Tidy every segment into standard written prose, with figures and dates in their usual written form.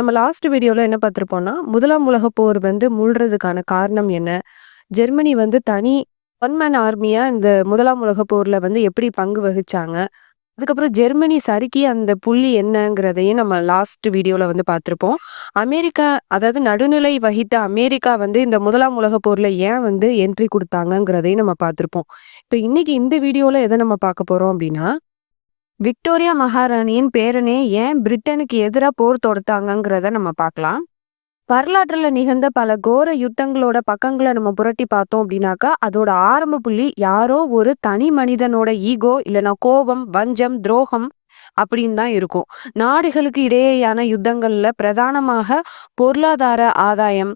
நம்ம லாஸ்ட் வீடியோல என்ன பார்த்திருப்போம்னா, முதலாம் உலகப் போர் மூழ்றதுக்கான காரணம் என்ன? ஜெர்மனி தனி ஒன் மேன் ஆர்மியா இந்த முதலாம் உலகப் போர்ல எப்படி பங்கு வகிச்சாங்க? அதுக்கப்புறம் ஜெர்மனி சறுக்கிய அந்த புள்ளி என்னங்கிறதையும் நம்ம லாஸ்ட் வீடியோல பார்த்திருப்போம். அமெரிக்கா அதாவது நடுநிலை வகித்த அமெரிக்கா இந்த முதலாம் உலகப் போர்ல ஏன் என்ட்ரி குடுத்தாங்கங்கிறதையும் நம்ம பார்த்திருப்போம். இப்ப இன்னைக்கு இந்த வீடியோல எத நம்ம பார்க்க போறோம் அப்டின்னா, விக்டோரியா மகாராணியின் பேரனே ஏன் பிரிட்டனுக்கு எதிரா போர் தொடுத்தாங்கங்கிறத நம்ம பார்க்கலாம். வரலாற்றுல நிகழ்ந்த பல கோர யுத்தங்களோட பக்கங்கள நம்ம புரட்டி பார்த்தோம் அப்படின்னாக்கா, அதோட ஆரம்ப புள்ளி யாரோ ஒரு தனி மனிதனோட ஈகோ இல்லைன்னா கோபம், வஞ்சம், துரோகம் அப்படின்னு தான் இருக்கும். நாடுகளுக்கு இடையேயான யுத்தங்கள்ல பிரதானமாக பொருளாதார ஆதாயம்,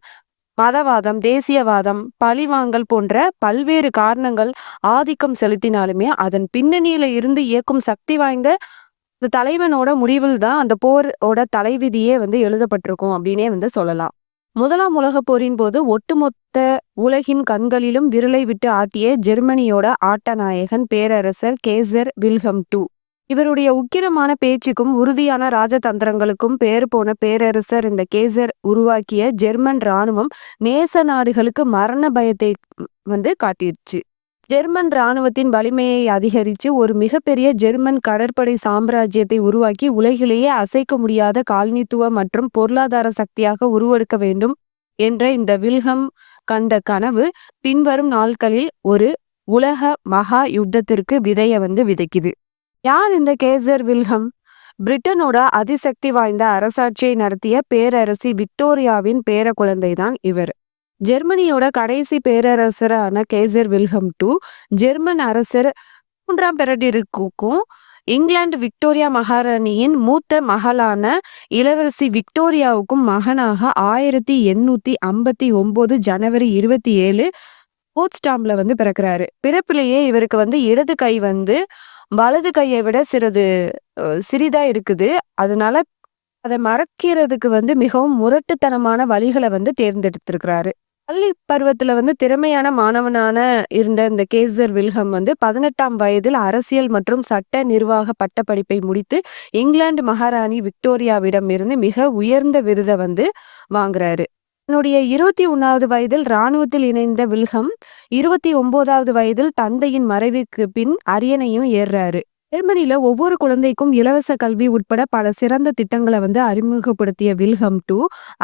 மதவாதம், தேசியவாதம், பழிவாங்கல் போன்ற பல்வேறு காரணங்கள் ஆதிக்கம் செலுத்தினாலுமே, அதன் பின்னணியில இருந்து இயக்கும் சக்தி வாய்ந்த இந்த தலைவனோட முடிவில் தான் அந்த போரோட தலைவிதியே எழுதப்பட்டிருக்கும் அப்படின்னே சொல்லலாம். முதலாம் உலகப் போரின் போது ஒட்டுமொத்த உலகின் கண்களிலும் விரலை விட்டு ஆட்டிய ஜெர்மனியோட ஆட்டநாயகன் பேரரசர் கேசர் வில்ஹம் டூ. இவருடைய உக்கிரமான பேச்சுக்கும் உறுதியான ராஜதந்திரங்களுக்கும் பேர் போன பேரரசர் இந்த கேசர் உருவாக்கிய ஜெர்மன் இராணுவம் நேச நாடுகளுக்கு மரண பயத்தை காட்டிடுச்சு. ஜெர்மன் இராணுவத்தின் வலிமையை அதிகரித்து ஒரு மிகப்பெரிய ஜெர்மன் கடற்படை சாம்ராஜ்யத்தை உருவாக்கி உலகிலேயே அசைக்க முடியாத காலனித்துவ மற்றும் பொருளாதார சக்தியாக உருவெடுக்க வேண்டும் என்ற இந்த வில்ஹம் கண்ட கனவு பின்வரும் நாட்களில் ஒரு உலக மகா யுத்தத்திற்கு விதைய விதைக்குது. யார் இந்த கேசர் வில்ஹம்? பிரிட்டனோட அதிசக்தி வாய்ந்த அரசாட்சியை நடத்திய பேரரசி விக்டோரியாவின் பேர குழந்தைதான் இவர். ஜெர்மனியோட கடைசி பேரரசரான கேசர் வில்ஹம் டூ ஜெர்மன் அரசர் 3ஆம் பெரடிருக்கும் இங்கிலாந்து விக்டோரியா மகாராணியின் மூத்த மகளான இளவரசி விக்டோரியாவுக்கும் மகனாக 1859 ஜனவரி 27 போட்ஸ்டாம்ல பிறக்கிறாரு. பிறப்பிலேயே இவருக்கு இடது கை வலது கையை விட சிறிதா இருக்குது. அதனால அதை மறக்கிறதுக்கு மிகவும் முரட்டுத்தனமான வழிகளை தேர்ந்தெடுத்திருக்கிறாரு. பள்ளி பருவத்துல திறமையான மாணவனான இருந்த இந்த கேசர் வில்ஹம் 18ஆம் வயதில் அரசியல் மற்றும் சட்ட நிர்வாக பட்டப்படிப்பை முடித்து இங்கிலாந்து மகாராணி விக்டோரியாவிடம் இருந்து மிக உயர்ந்த விருதை வாங்குறாரு. தன்னுடைய 21வது வயதில் இராணுவத்தில் இணைந்த வில்ஹம் 29வது வயதில் தந்தையின் மறைவுக்கு பின் அரியணையும் ஏறுறாரு. ஜெர்மனியில ஒவ்வொரு குழந்தைக்கும் இலவச கல்வி உட்பட பல சிறந்த திட்டங்களை அறிமுகப்படுத்திய வில்ஹம் டூ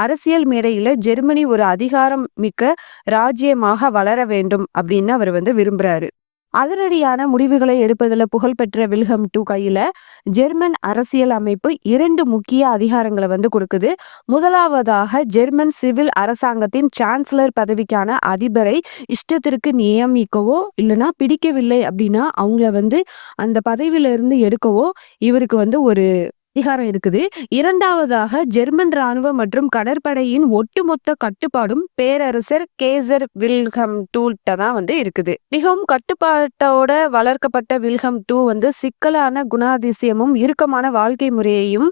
அரசியல் மேடையில ஜெர்மனி ஒரு அதிகாரம் மிக்க ராஜ்யமாக வளர வேண்டும் அப்படின்னு அவர் விரும்புறாரு. அதிரடியான முடிவுகளை எடுப்பதில் புகழ்பெற்ற வில்ஹம் டூ கையில ஜெர்மன் அரசியல் அமைப்பு 2 முக்கிய அதிகாரங்களை கொடுக்குது. முதலாவதாக ஜெர்மன் சிவில் அரசாங்கத்தின் சான்சலர் பதவிக்கான அதிபரை இஷ்டத்திற்கு நியமிக்கவோ இல்லைன்னா பிடிக்கவில்லை அப்படின்னா அவங்கள அந்த பதவியில இருந்து எடுக்கவோ இவருக்கு ஒரு அதிகாரம் இருக்குது. இரண்டாவதாக ஜெர்மன் இராணுவ மற்றும் கடற்படையின் ஒட்டுமொத்த கட்டுப்பாடும் பேரரசர் கேசர் வில்ஹம் டூட்ட தான் இருக்குது. மிகவும் கட்டுப்பாட்டோட வளர்க்கப்பட்ட வில்ஹம் டூ சிக்கலான குணாதிசயமும் இறுக்கமான வாழ்க்கை முறையையும்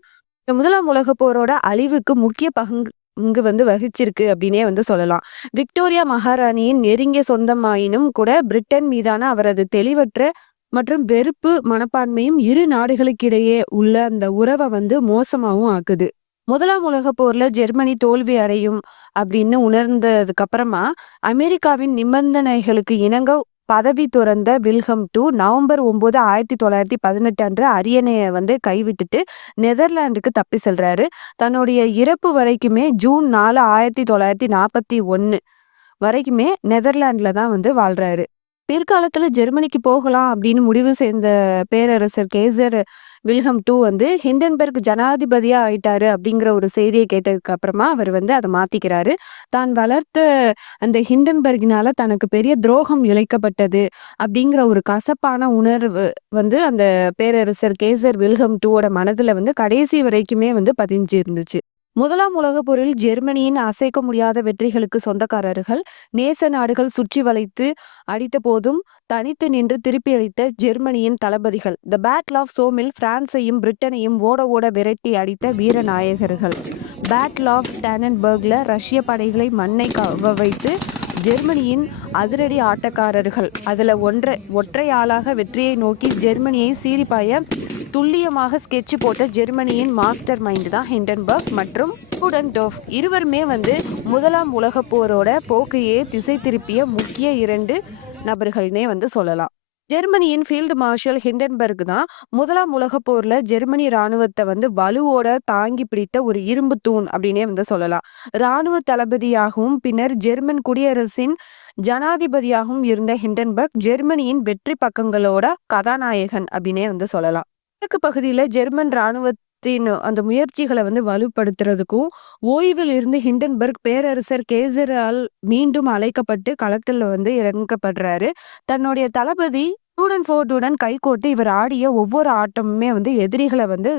முதலாம் உலக போரோட அழிவுக்கு முக்கிய பங்கு வகிச்சிருக்கு அப்படின்னே சொல்லலாம். விக்டோரியா மகாராணியின் நெருங்கிய சொந்தமாயினும் கூட பிரிட்டன் மீதான அவரது தெளிவற்ற மற்றும் வெறுப்பு மனப்பான்மையும் இரு நாடுகளுக்கிடையே உள்ள அந்த உறவை மோசமாகவும் ஆக்குது. முதலாம் உலக போர்ல ஜெர்மனி தோல்வி அடையும் அப்படின்னு உணர்ந்ததுக்கு அப்புறமா அமெரிக்காவின் நிபந்தனைகளுக்கு இணங்க பதவி துறந்த வில்ஹம் டூ நவம்பர் 9 1918 அன்று அரியணையை கைவிட்டுட்டு நெதர்லாந்துக்கு தப்பி செல்றாரு. தன்னுடைய இறப்பு வரைக்குமே ஜூன் 4 1941 வரைக்குமே நெதர்லாந்துல தான் வாழ்றாரு. பிற்காலத்துல ஜெர்மனிக்கு போகலாம் அப்படின்னு முடிவு செய்த பேரரசர் கேசர் வில்ஹம் டூ ஹிண்டன்பர்க் ஜனாதிபதியா ஆயிட்டாரு அப்படிங்கிற ஒரு செய்தியை கேட்டதுக்கு அப்புறமா அவர் அதை மாத்திக்கிறாரு. தான் வளர்த்த அந்த ஹிண்டன்பர்கினால தனக்கு பெரிய துரோகம் இழைக்கப்பட்டது அப்படிங்கிற ஒரு கசப்பான உணர்வு அந்த பேரரசர் கேசர் வில்ஹம் டூவோட மனதுல கடைசி வரைக்குமே பதிஞ்சு இருந்துச்சு. முதலாம் உலகப் போரில் ஜெர்மனியின் அசைக்க முடியாத வெற்றிகளுக்கு சொந்தக்காரர்கள் நேச நாடுகள் சுற்றி வளைத்து அடித்த போதும் தனித்து நின்று திருப்பி அளித்த ஜெர்மனியின் தளபதிகள். த பேட்டில் ஆஃப் சோமில் பிரான்சையும் பிரிட்டனையும் ஓட ஓட விரட்டி அடித்த வீரநாயகர்கள். பேட்டில் ஆஃப் டேனன்பர்க்ல ரஷ்ய படைகளை மண்ணை கவ வைத்து ஜெர்மனியின் அதிரடி ஆட்டக்காரர்கள். அதுல ஒற்றை ஆளாக வெற்றியை நோக்கி ஜெர்மனியை சீரிப்பாய துல்லியமாக ஸ்கெட்ச் போட்ட ஜெர்மனியின் மாஸ்டர் மைண்ட் தான் ஹிண்டன்பர்க் மற்றும் டூடன்டோஃப் இருவருமே வந்து முதலாம் உலகப் போரோட போக்கையே திசை திருப்பிய முக்கிய 2 நபர்கள்னே வந்து சொல்லலாம். ஜெர்மனியின் ஃபீல்டு மார்ஷல் ஹிண்டன்பர்க் தான் முதலாம் உலகப் போர்ல ஜெர்மனி ராணுவத்தை வந்து வலுவோட தாங்கி பிடித்த ஒரு இரும்பு தூண் அப்படின்னே வந்து சொல்லலாம். ராணுவ தளபதியாகவும் பின்னர் ஜெர்மன் குடியரசின் ஜனாதிபதியாகவும் இருந்த ஹிண்டன்பர்க் ஜெர்மனியின் வெற்றி பக்கங்களோட கதாநாயகன் அப்படின்னே வந்து சொல்லலாம். கிழக்கு பகுதியில ஜெர்மன் ராணுவத்தின் அந்த முயற்சிகளை வந்து வலுப்படுத்துறதுக்கும் ஓய்வில் இருந்து ஹிண்டன்பர்க் பேரரசர் கேசரால் மீண்டும் அழைக்கப்பட்டு களத்துல வந்து இறங்கப்படுறாரு. தன்னுடைய தளபதி டூடன் கைகோர்த்து இவர் ஆடிய ஒவ்வொரு ஆட்டமுமே வந்து எதிரிகளை வந்து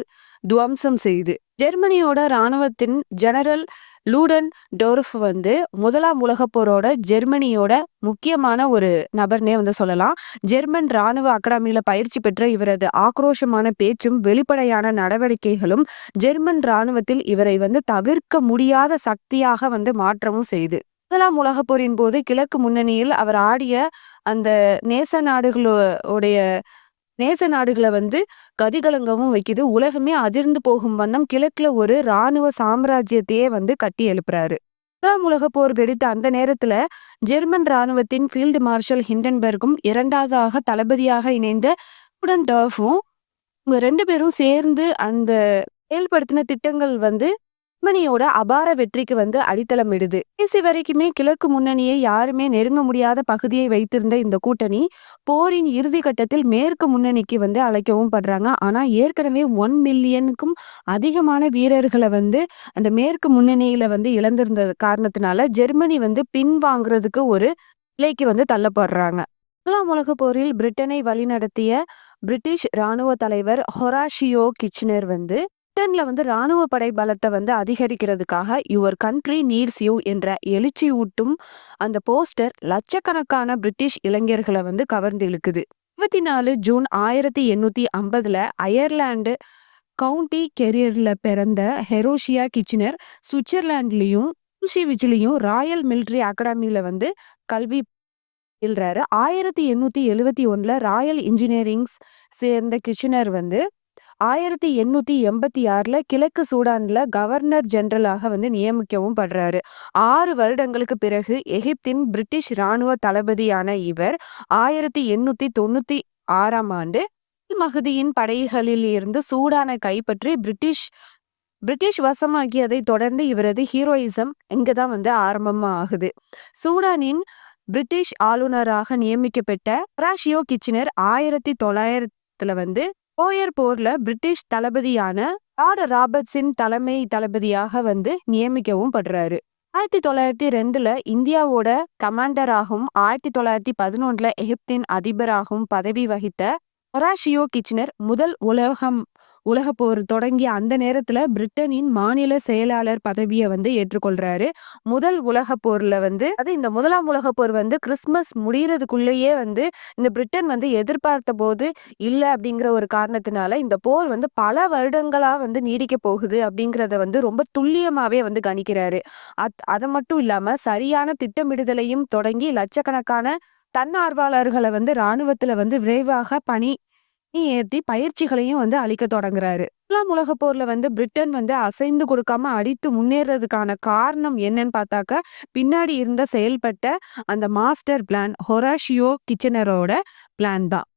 துவம்சம் செய்யுது. ஜெர்மனியோட ராணுவத்தின் ஜெனரல் லூடன் டோர்ஃப் வந்து முதலாம் உலகப் போரோட ஜெர்மனியோட முக்கியமான ஒரு நபர்னே வந்து சொல்லலாம். ஜெர்மன் ராணுவ அகாடமியில பயிற்சி பெற்ற இவரது ஆக்ரோஷமான பேச்சும் வெளிப்படையான நடவடிக்கைகளும் ஜெர்மன் ராணுவத்தில் இவரை வந்து தவிர்க்க முடியாத சக்தியாக வந்து மாற்றவும் செய்து. முதலாம் உலகப் போரின் போது கிழக்கு முன்னணியில் அவர் ஆடிய அந்த நேச நாடுகளுடைய நேச நாடுகளை வந்து கதிகலங்கவும் வைக்குது. உலகமே அதிர்ந்து போகும் வண்ணம் கிழக்குல ஒரு ராணுவ சாம்ராஜ்யத்தையே வந்து கட்டி எழுப்புறாரு. முதலாம் உலகப் போர் வெடித்த அந்த நேரத்துல ஜெர்மன் ராணுவத்தின் ஃபீல்டு மார்ஷல் ஹிண்டன்பர்கும் இரண்டாவதாக தளபதியாக இணைந்த டூடன்டாஃபும் இவங்க 2 பேரும் சேர்ந்து அந்த செயல்படுத்தின திட்டங்கள் வந்து ஜெர்மனியோட அபார வெற்றிக்கு வந்து அடித்தளம் இடுது. கடைசி வரைக்குமே கிழக்கு முன்னணியை யாருமே நெருங்க முடியாத பகுதியை வைத்திருந்த இந்த கூட்டணி போரின் இறுதி கட்டத்தில் மேற்கு முன்னணிக்கு வந்து அழைக்கவும் படுறாங்க. ஆனா ஏற்கனவே 1 மில்லியனுக்கும் அதிகமான வீரர்களை வந்து அந்த மேற்கு முன்னணியில வந்து இழந்திருந்த காரணத்தினால ஜெர்மனி வந்து பின்வாங்குறதுக்கு ஒரு நிலைக்கு வந்து தள்ளப்படுறாங்க. முதலாம் உலகப் போரில் பிரிட்டனை வழிநடத்திய பிரிட்டிஷ் ராணுவ தலைவர் ஹொராஷியோ கிச்னர் வந்து பிரிட்டன்ல வந்து ராணுவ படை பலத்தை வந்து அதிகரிக்கிறதுக்காக யுவர் கண்ட்ரி நீட்ஸ் யூ என்ற எழுச்சியூட்டும் அந்த போஸ்டர் லட்சக்கணக்கான பிரிட்டிஷ் இளைஞர்களை வந்து கவர்ந்து இழுக்குது. 24 ஜூன் 1850 அயர்லாந்து கவுண்டி கெரியர்ல பிறந்த ஹெரோஷியா கிச்னர் சுவிட்சர்லாந்துலயும் ஊஷிவிச்சிலையும் ராயல் மிலிட்டரி அகாடமியில வந்து கல்வி பயில்றாரு. 1871 ராயல் இன்ஜினியரிங்ஸ் சேர்ந்த கிச்சனர் வந்து 1886 கிழக்கு சூடான்ல கவர்னர் ஜெனரலாக வந்து நியமிக்கவும் படுறாரு. 6 வருடங்களுக்கு பிறகு எகிப்தின் பிரிட்டிஷ் ராணுவ தளபதியான இவர் 1896 ஆண்டு மஹதியின் படைகளில் இருந்து சூடானை கைப்பற்றி பிரிட்டிஷ் பிரிட்டிஷ் வசமாகியதை தொடர்ந்து இவரது ஹீரோயிசம் இங்கதான் வந்து ஆரம்பமா ஆகுது. சூடானின் பிரிட்டிஷ் ஆளுநராக நியமிக்கப்பட்ட ஹொராஷியோ கிச்னர் 1900 வந்து போயர் போர்ல பிரிட்டிஷ் தளபதியான லார்ட் ராபர்ட்ஸின் தலைமை தளபதியாக வந்து நியமிக்கவும் படுறாரு. 1902 இந்தியாவோட கமாண்டராகவும் 1911 எகிப்தின் அதிபராகவும் பதவி வகித்த ஹொராஷியோ கிச்னர் முதல் உலகப் போர் தொடங்கிய அந்த நேரத்துல பிரிட்டனின் மாநில செயலாளர் பதவியை வந்து ஏற்றுக்கொள்றாரு. முதல் உலகப் போர்ல வந்து இந்த முதலாம் உலகப் போர் வந்து கிறிஸ்துமஸ் முடியறதுக்குள்ளேயே வந்து இந்த பிரிட்டன் வந்து எதிர்பார்த்த போது இல்ல அப்படிங்கிற ஒரு காரணத்தினால இந்த போர் வந்து பல வருடங்களா வந்து நீடிக்க போகுது அப்படிங்கிறத வந்து ரொம்ப துல்லியமாவே வந்து கணிக்கிறாரு. அது மட்டும் இல்லாம சரியான திட்டமிடுதலையும் தொடங்கி லட்சக்கணக்கான தன்னார்வலர்களை வந்து ராணுவத்துல வந்து விரைவாக பணி ஏத்தி பயிற்சிகளையும் வந்து அளிக்க தொடங்குறாரு. முதலாம் உலகப் போர்ல வந்து பிரிட்டன் வந்து அசைந்து கொடுக்காம அடித்து முன்னேறதுக்கான காரணம் என்னன்னு பார்த்தாக்க பின்னாடி இருந்த செயல்பட்ட அந்த மாஸ்டர் பிளான் ஹொராஷியோ கிச்சனரோட பிளான் தான்.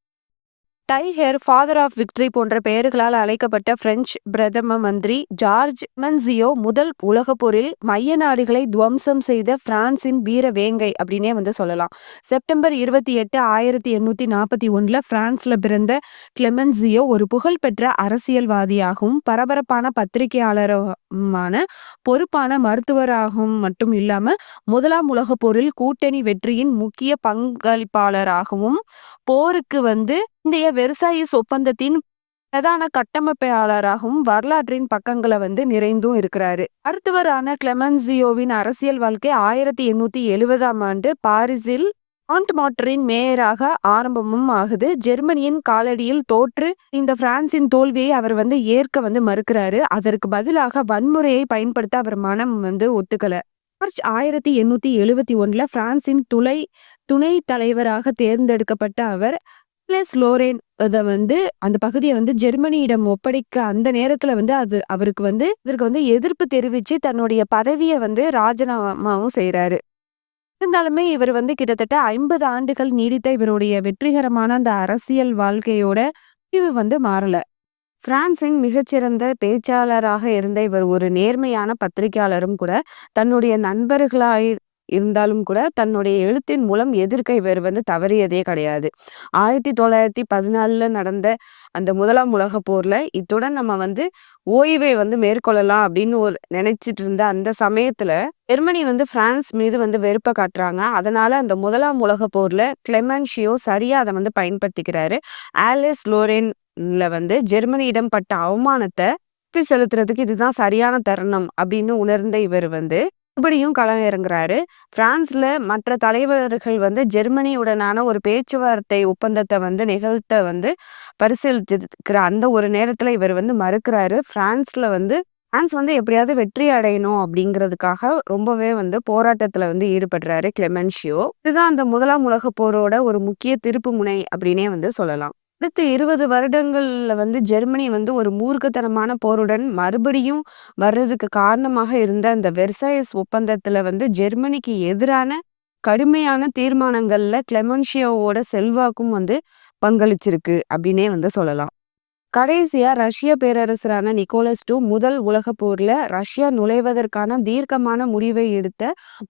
டைஹர், ஃபாதர் ஆஃப் விக்டரி போன்ற பெயர்களால் அழைக்கப்பட்ட பிரெஞ்சு பிரதம மந்திரி ஜார்ஜ் கிளெமென்சியோ முதல் உலகப் போரில் மைய நாடுகளை துவம்சம் செய்த பிரான்சின் வீர வேங்கை அப்படின்னே வந்து சொல்லலாம். செப்டம்பர் 28, 1841 பிரான்ஸ்ல பிறந்த கிளெமென்சியோ ஒரு புகழ்பெற்ற அரசியல்வாதியாகவும் பரபரப்பான பத்திரிகையாளருமான பொறுப்பான மருத்துவராகவும் மட்டும் இல்லாம முதலாம் உலகப் போரில் கூட்டணி வெற்றியின் முக்கிய பங்களிப்பாளராகவும் போருக்கு வந்து இந்திய வெர்சாயிஸ் ஒப்பந்தத்தின் பிரதான கட்டமைப்பாளராகவும் வரலாற்றின் பக்கங்களை வந்து நிறைந்தும் இருக்கிறாரு. மருத்துவரான கிளெமென்சியோவின் அரசியல் வாழ்க்கை 1870 ஆண்டு பாரிஸில் மாண்ட்மார்ட்டரின் மேயராக ஆரம்பமும் ஆகுது. ஜெர்மனியின் காலடியில் தோற்று இந்த பிரான்சின் தோல்வியை அவர் வந்து ஏற்க வந்து மறுக்கிறாரு. அதற்கு பதிலாக வன்முறையை பயன்படுத்த அவர் மனம் வந்து ஒத்துக்கல. மார்ச் 1871 பிரான்சின் துணை தலைவராக தேர்ந்தெடுக்கப்பட்ட அவர் சார்லஸ் லோரேன் வந்து அந்த பகுதிய வந்து ஜெர்மனியிடம் ஒப்படைக்க அந்த நேரத்துல வந்து அவருக்கு வந்து இதற்கு வந்து எதிர்ப்பு தெரிவிச்சு தன்னுடைய பதவிய வந்து ராஜினாமாவும் செய்றாரு. இருந்தாலுமே இவர் வந்து கிட்டத்தட்ட 50 ஆண்டுகள் நீடித்த இவருடைய வெற்றிகரமான அந்த அரசியல் வாழ்க்கையோட முடிவு வந்து மாறல. பிரான்சின் மிகச்சிறந்த பேச்சாளராக இருந்த இவர் ஒரு நேர்மையான பத்திரிகையாளரும் கூட. தன்னுடைய நண்பர்களாய் இருந்தாலும் கூட, தன்னுடைய எழுத்தின் மூலம் எதிர்க்க இவர் வந்து தவறியதே கிடையாது. 1914ல நடந்த அந்த 1ஆம் உலகப் போர்ல, இத்துடன் நம்ம வந்து ஓய்வை வந்து மேற்கொள்ளலாம் அப்படின்னு நினைச்சிட்டு இருந்த அந்த சமயத்துல, ஜெர்மனி வந்து பிரான்ஸ் மீது வந்து வெறுப்ப காட்டுறாங்க. அதனால அந்த 1ஆம் உலகப் போர்ல கிளெமென்ஷியோ சரியா அத வந்து பயன்படுத்திக்கிறாரு. ஆலிஸ் லோரேன்ல வந்து ஜெர்மனியிடம் பட்ட அவமானத்த திருப்பி செலுத்துறதுக்கு இதுதான் சரியான தருணம் அப்படின்னு உணர்ந்த இவர் வந்து மறுபடியும் களம் இறங்குறாரு. பிரான்ஸ்ல மற்ற தலைவர்கள் வந்து ஜெர்மனியுடனான ஒரு பேச்சுவார்த்தை ஒப்பந்தத்த வந்து நிகழ்த்த வந்து பரிசீலித்திருக்கிற அந்த ஒரு நேரத்துல இவர் வந்து மறுக்கிறாரு. பிரான்ஸ் வந்து எப்படியாவது வெற்றி அடையணும் அப்படிங்கிறதுக்காக ரொம்பவே வந்து போராட்டத்துல வந்து ஈடுபடுறாரு கிளெமென்ஷியோ. இதுதான் அந்த 1ஆம் உலகப் போரோட ஒரு முக்கிய திருப்பு முனை அப்படின்னே வந்து சொல்லலாம். அடுத்த 20 வருடங்கள்ல வந்து ஜெர்மனி வந்து ஒரு மூர்க்கத்தனமான போருடன் மறுபடியும் வர்றதுக்கு காரணமாக இருந்த அந்த வெர்சாயஸ் ஒப்பந்தத்துல வந்து ஜெர்மனிக்கு எதிரான கடுமையான தீர்மானங்கள்ல கிளெமென்ஷியோவோட செல்வாக்கும் வந்து பங்களிச்சிருக்கு அப்படின்னே வந்து சொல்லலாம். கடைசியா ரஷ்ய பேரரசரான நிக்கோலஸ் டூ முதல் உலகப் போர்ல ரஷ்யா நுழைவதற்கான தீர்க்கமான முடிவை எடுத்த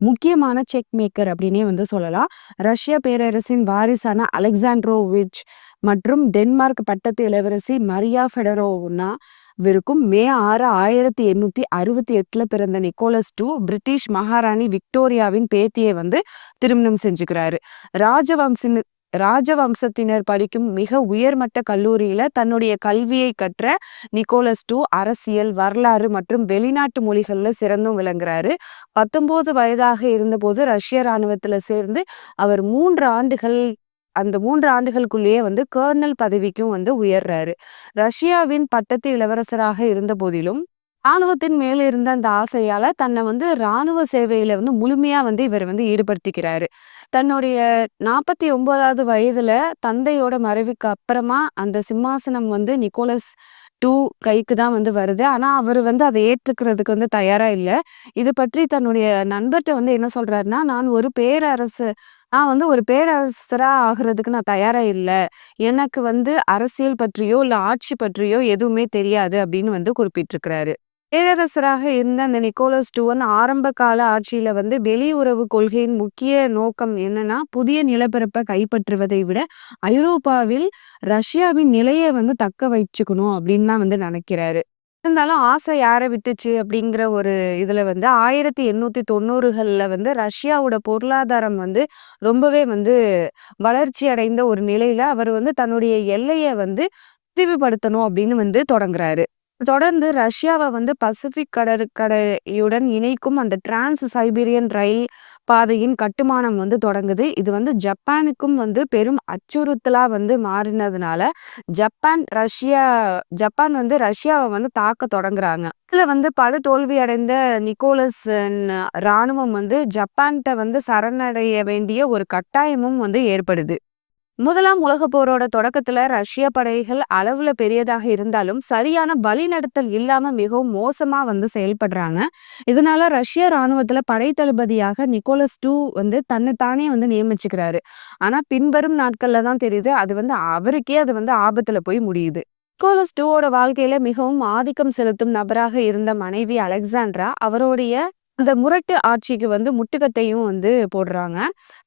முக்கியமான செக் மேக்கர் அப்படின்னே வந்து சொல்லலாம். ரஷ்ய பேரரசின் வாரிசான அலெக்சாண்ட்ரோவிச் மற்றும் டென்மார்க் பட்டத்து இளவரசி மரியா ஃபெடரோவ்னா விற்கும் மே 6, 1868ல பிறந்த நிக்கோலஸ் டூ பிரிட்டிஷ் மகாராணி விக்டோரியாவின் பேத்தியை வந்து திருமணம் செஞ்சுக்கிறாரு. ராஜவம்சின் ராஜவம்சத்தினர் படிக்கும் மிக உயர்மட்ட கல்லூரியில தன்னுடைய கல்வியை கற்ற நிக்கோலஸ் டூ அரசியல், வரலாறு மற்றும் வெளிநாட்டு மொழிகள்ல சிறந்தும் விளங்குறாரு. 19 வயதாக இருந்தபோது ரஷ்ய ராணுவத்துல சேர்ந்து அவர் 3 ஆண்டுகள் அந்த 3 ஆண்டுகளுக்குள்ளேயே வந்து கர்னல் பதவிக்கும் வந்து உயர்றாரு. ரஷ்யாவின் பட்டத்து இளவரசராக இருந்த போதிலும் ராணுவத்தின் மேல இருந்த அந்த ஆசையால தன்னை வந்து ராணுவ சேவையில வந்து முழுமையா வந்து இவர் வந்து ஈடுபடுத்திக்கிறாரு. தன்னுடைய 49வது வயதுல தந்தையோட மறைவுக்கு அப்புறமா அந்த சிம்மாசனம் வந்து நிக்கோலஸ் டூ கைக்கு தான் வந்து வருது. ஆனா அவரு வந்து அதை ஏற்றுக்கிறதுக்கு வந்து தயாரா இல்ல. இது பற்றி தன்னுடைய நண்பர்ட்ட வந்து என்ன சொல்றாருன்னா, நான் வந்து ஒரு பேரரசரா ஆகுறதுக்கு நான் தயாரா இல்ல. எனக்கு வந்து அரசியல் பற்றியோ, இல்ல ஆட்சி பற்றியோ எதுவுமே தெரியாது அப்படின்னு வந்து குறிப்பிட்டிருக்கிறாரு. பேரரசராக இருந்த அந்த நிக்கோலஸ் டூவன் ஆரம்ப கால ஆட்சியில வந்து வெளியுறவு கொள்கையின் முக்கிய நோக்கம் என்னன்னா, புதிய நிலப்பரப்பை கைப்பற்றுவதை விட ஐரோப்பாவில் ரஷ்யாவின் நிலையை வந்து தக்க வச்சுக்கணும் அப்படின்னு தான் வந்து நினைக்கிறாரு. இருந்தாலும் ஆசை யாரை விட்டுச்சு அப்படிங்கிற ஒரு இதுல வந்து 1890கள்ல வந்து ரஷ்யாவோட பொருளாதாரம் வந்து ரொம்பவே வந்து வளர்ச்சி அடைந்த ஒரு நிலையில அவர் வந்து தன்னுடைய எல்லைய வந்து விரிவுபடுத்தணும் அப்படின்னு வந்து தொடங்குறாரு. தொடர்ந்து ரஷ்யாவை வந்து பசிபிக் கடற்கரையுடன் இணைக்கும் அந்த டிரான்ஸ் சைபீரியன் ரயில் பாதையின் கட்டுமானம் வந்து தொடங்குது. இது வந்து ஜப்பானுக்கும் வந்து பெரும் அச்சுறுத்தலா வந்து மாறினதுனால ஜப்பான் வந்து ரஷ்யாவை வந்து தாக்க தொடங்குறாங்க. இதுல வந்து படு தோல்வி அடைந்த நிக்கோலஸ் ராணுவம் வந்து ஜப்பான்கிட்ட வந்து சரணடைய வேண்டிய ஒரு கட்டாயமும் வந்து ஏற்படுது. 1ஆம் உலகப் போரோட தொடக்கத்துல ரஷ்ய படைகள் அளவுல பெரியதாக இருந்தாலும் சரியான வழிநடத்தல் இல்லாம மிகவும் மோசமா வந்து செயல்படுறாங்க. இதனால ரஷ்ய ராணுவத்துல படை தளபதியாக நிக்கோலஸ் டூ வந்து தன்னைத்தானே வந்து நியமிச்சுக்கிறாரு. ஆனா பின்வரும் நாட்கள்ல தான் தெரியுது அவருக்கே அது வந்து ஆபத்துல போய் முடியுது. நிக்கோலஸ் டூவோட வாழ்க்கையில மிகவும் ஆதிக்கம் செலுத்தும் நபராக இருந்த மனைவி அலெக்சாண்ட்ரா அவருடைய அந்த முரட்டு ஆட்சிக்கு வந்து முட்டுக்கட்டையும் வந்து போடுறாங்க.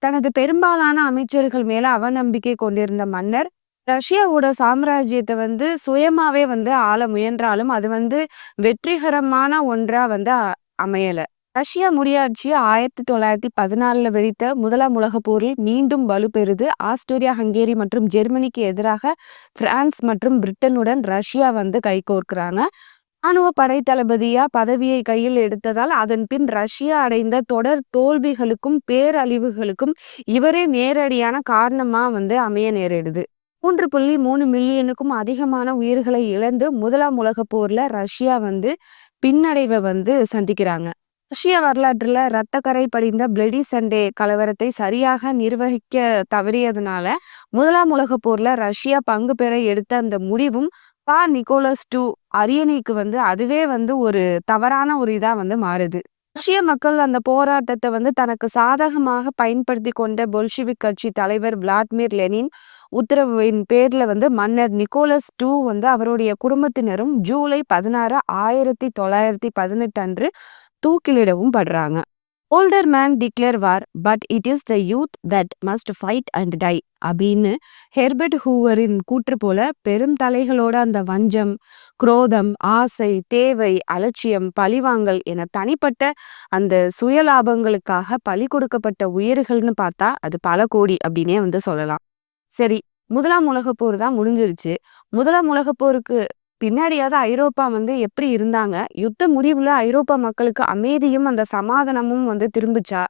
தனது பெரும்பாலான அமைச்சர்கள் மேல அவநம்பிக்கை கொண்டிருந்த மன்னர் ரஷ்யாவோட சாம்ராஜ்யத்தை வந்து சுயமாவே வந்து ஆள முயன்றாலும் அது வந்து வெற்றிகரமான ஒன்றா வந்து அமையல. ரஷ்யா முடியாட்சி 1914ல வெடித்த 1ஆம் உலகப் போரில் மீண்டும் வலுப்பெறுது. ஆஸ்திரியா, ஹங்கேரி மற்றும் ஜெர்மனிக்கு எதிராக பிரான்ஸ் மற்றும் பிரிட்டனுடன் ரஷ்யா வந்து கைகோர்க்கிறாங்க. ராணுவ படை தளபதியா பதவியை கையில் எடுத்ததால் அதன் பின் ரஷ்யா அடைந்த தொடர் தோல்விகளுக்கும் பேரழிவுகளுக்கும் இவரே நேரடியான காரணமா வந்து அமைய நேரிடுது. 3.3 மில்லியனுக்கும் அதிகமான உயிர்களை இழந்து 1ஆம் உலகப் போர்ல ரஷ்யா வந்து பின்னடைவை வந்து சந்திக்கிறாங்க. ரஷ்ய வரலாற்றுல ரத்தக்கறை படிந்த பிளடி சண்டே கலவரத்தை சரியாக நிர்வகிக்க தவறியதுனால முதலாம் உலகப் போர்ல ரஷ்யா பங்கு பெற எடுத்த அந்த முடிவும் நிக்கோலஸ் டூ அரியணைக்கு அதுவே ஒரு தவறான ஒரு இதா மாறுது. ரஷ்ய மக்கள் அந்த போராட்டத்தை தனக்கு சாதகமாக பயன்படுத்தி கொண்ட பொல்ஷிவிக் கட்சி தலைவர் விளாடிமிர் லெனின் உத்தரவின் பேர்ல மன்னர் நிக்கோலஸ் டூ அவருடைய குடும்பத்தினரும் ஜூலை 16 1918 அன்று தூக்கிலிடவும் படுறாங்க. Older man declare war but it is the youth that must fight and die அப்படின்னு ஹெர்பர்ட் ஹூவரின் கூற்று போல பெரும் தலைகளோட அந்த வஞ்சம், குரோதம், ஆசை, தேவை, அலட்சியம், பழிவாங்கல் என தனிப்பட்ட அந்த சுயலாபங்களுக்காக பலி கொடுக்கப்பட்ட உயிர்கள்னு பார்த்தா அது பல கோடி அப்படின்னே சொல்லலாம். சரி, முதலாம் உலகப் போர் தான் முடிஞ்சிருச்சு. முதலாம் உலகப் போருக்கு பின்னாடியாவது ஐரோப்பா எப்படி இருந்தாங்க? யுத்த முடிவுல ஐரோப்பா மக்களுக்கு அமைதியும், அந்த சமாதானமும் திரும்புச்சா?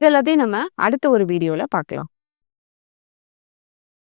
இது எல்லாத்தையும் நம்ம அடுத்த ஒரு வீடியோல பார்க்கலாம்.